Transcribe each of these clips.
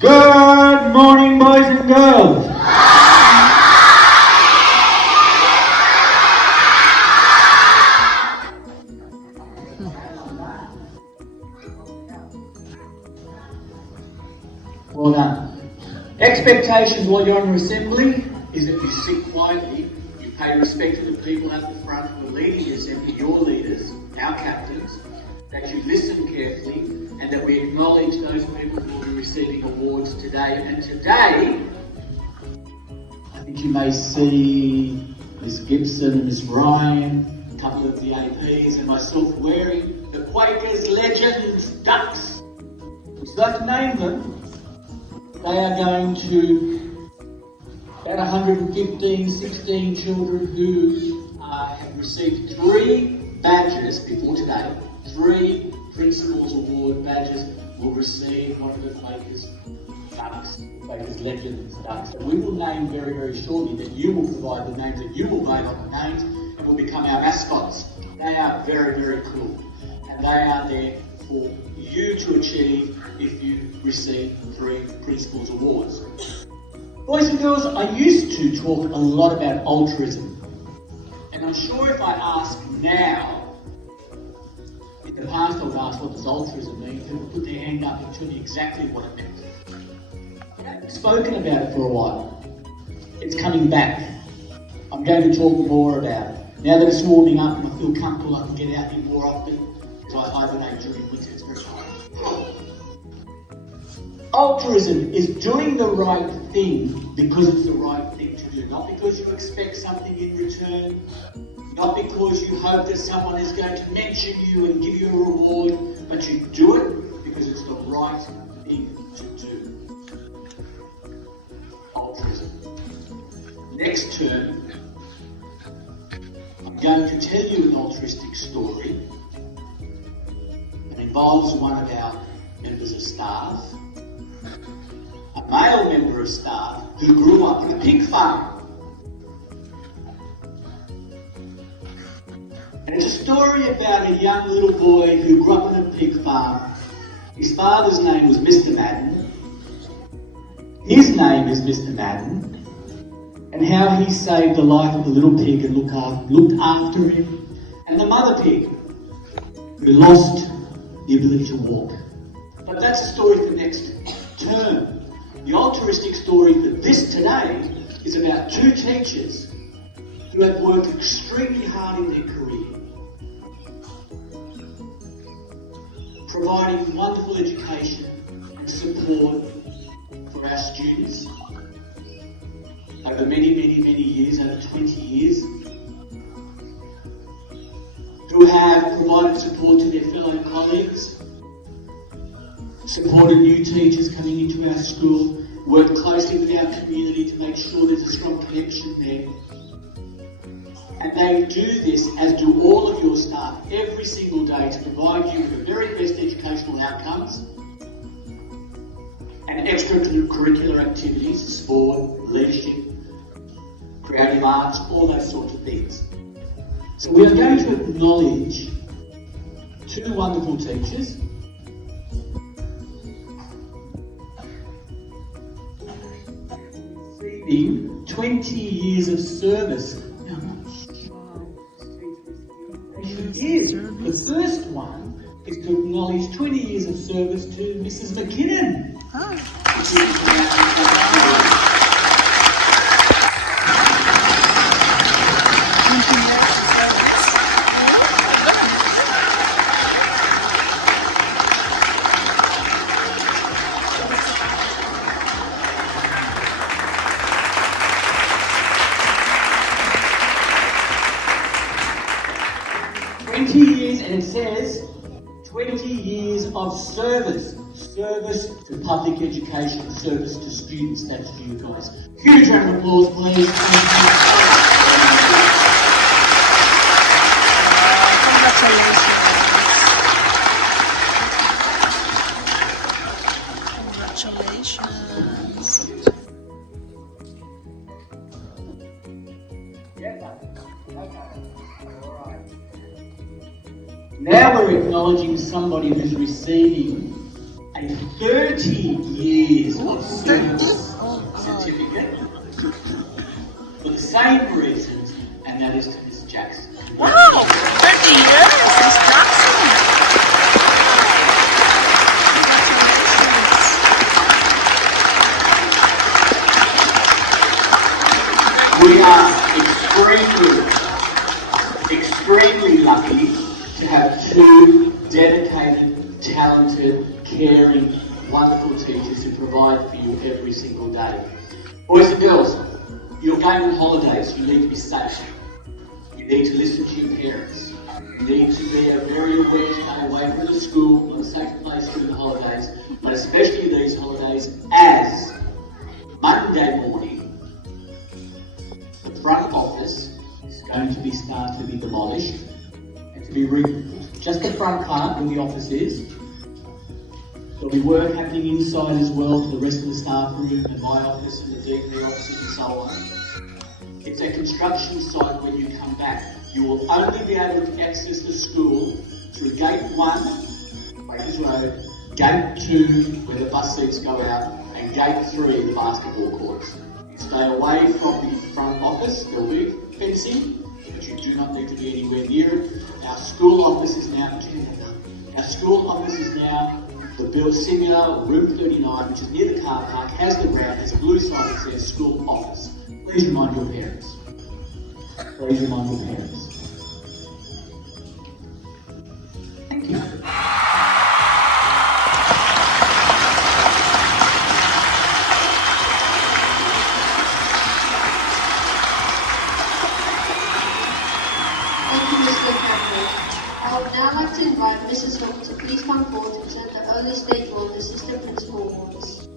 Good morning, boys and girls. Well done. Expectations while you're on your assembly is that you sit quietly, you pay respect to the people at the front who are leading the assembly, your leaders, our captains, that you listen carefully, and that we acknowledge those people who will be receiving awards today. And today, I think you may see Miss Gibson and Miss Ryan, a couple of the APs and myself wearing the Quakers Legends ducks. Would you like to name them? They are going to about 115, 16 children who have received 3 badges before today. 3 Principals Award badges will receive one of the Quakers ducks, Quakers Legends ducks. And we will name very, very shortly that you will provide the names, that you will vote on the names and will become our mascots. They are very, very cool. And they are there for you to achieve if you receive 3 Principals Awards. Boys and girls, I used to talk a lot about altruism. And I'm sure if I ask now, in the past I would ask what does altruism mean, people would put their hand up and tell me exactly what it meant. I've spoken about it for a while. It's coming back. I'm going to talk more about it. Now that it's warming up and I feel comfortable, I can get out here more often because I hibernate during winter. It's very hot. Altruism is doing the right thing because it's the right thing to do, not because you expect something in return, not because you hope that someone is going to mention you and give you a reward, but you do it because it's the right thing to do. Altruism. Next term, I'm going to tell you an altruistic story that involves one of our members of staff, a male member of staff who grew up in a pig farm. And it's a story about a young little boy who grew up in a pig farm. His father's name was Mr. Madden. His name is Mr. Madden. And how he saved the life of the little pig and looked after him. And the mother pig, who lost the ability to walk. But that's a story for next term. The altruistic story for this today is about 2 teachers who have worked extremely hard in their career, providing wonderful education and support for our students over many, many, many years, over 20 years, who have provided support to their fellow colleagues, supported new teachers coming into our school, worked closely with our community to make sure there's a strong connection there. And they do this, as do all of your staff, every single day to provide you with the very best educational outcomes and extracurricular activities, sport, leadership, creative arts, all those sorts of things. So we are going to acknowledge 2 wonderful teachers. Receiving 20 years of service. The first one is to acknowledge 20 years of service to Mrs. McKinnon. Oh. 20 years of service. Service to public education, service to students. That's to you guys. Huge round of applause, please. Congratulations. Now we're acknowledging somebody who's receiving a 30 years of service certificate for the same reasons, and that is to Ms. Jackson. Wow, 30 years, Ms. Jackson. We are extremely lucky to have two dedicated, talented, caring, wonderful teachers who provide for you every single day. Boys and girls, you're going on holidays, you need to be safe. You need to listen to your parents. You need to be very aware to stay away from the school, not a safe place during the holidays, but especially these holidays, as Monday morning, the front office is going to be started to be demolished and to be rebuilt. Just the front part where the office is. There'll be work happening inside as well for the rest of the staff room and my office and the DP offices and so on. It's a construction site when you come back. You will only be able to access the school through gate 1, Bakers Road, gate 2, where the bus seats go out, and gate 3, the basketball courts. You stay away from the front office. There'll be fencing, but you do not need to be anywhere near it. Our school office is now the Bill Singular, room 39, which is near the car park, has the ground, has a blue sign that says school office. Please remind your parents. Please remind your parents. Thank you. I would now like to invite Mrs. Hook to please come forward to present the early stage role the assistant principal wants.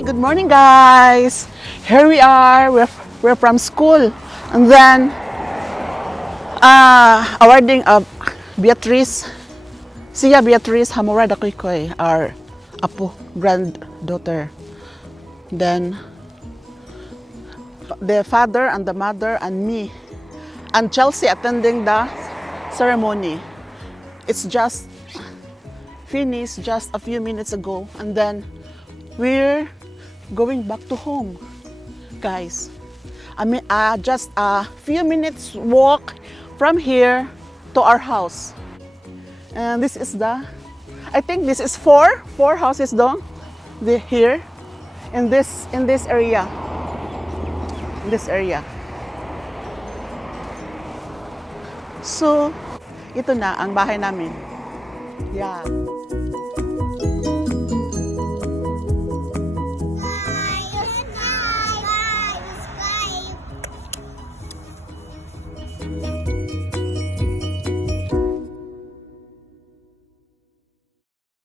Good morning, guys. Here we are. We're from school, and then awarding Beatrice, siya Beatrice Hamurad Akoy, our apo granddaughter. Then the father and the mother and me and Chelsea attending the ceremony. It's just finished just a few minutes ago, and then we're going back to home, guys. I mean, just a few minutes walk from here to our house. And this is I think this is four houses down here in this area. In this area. So, ito na ang bahay namin. Yeah.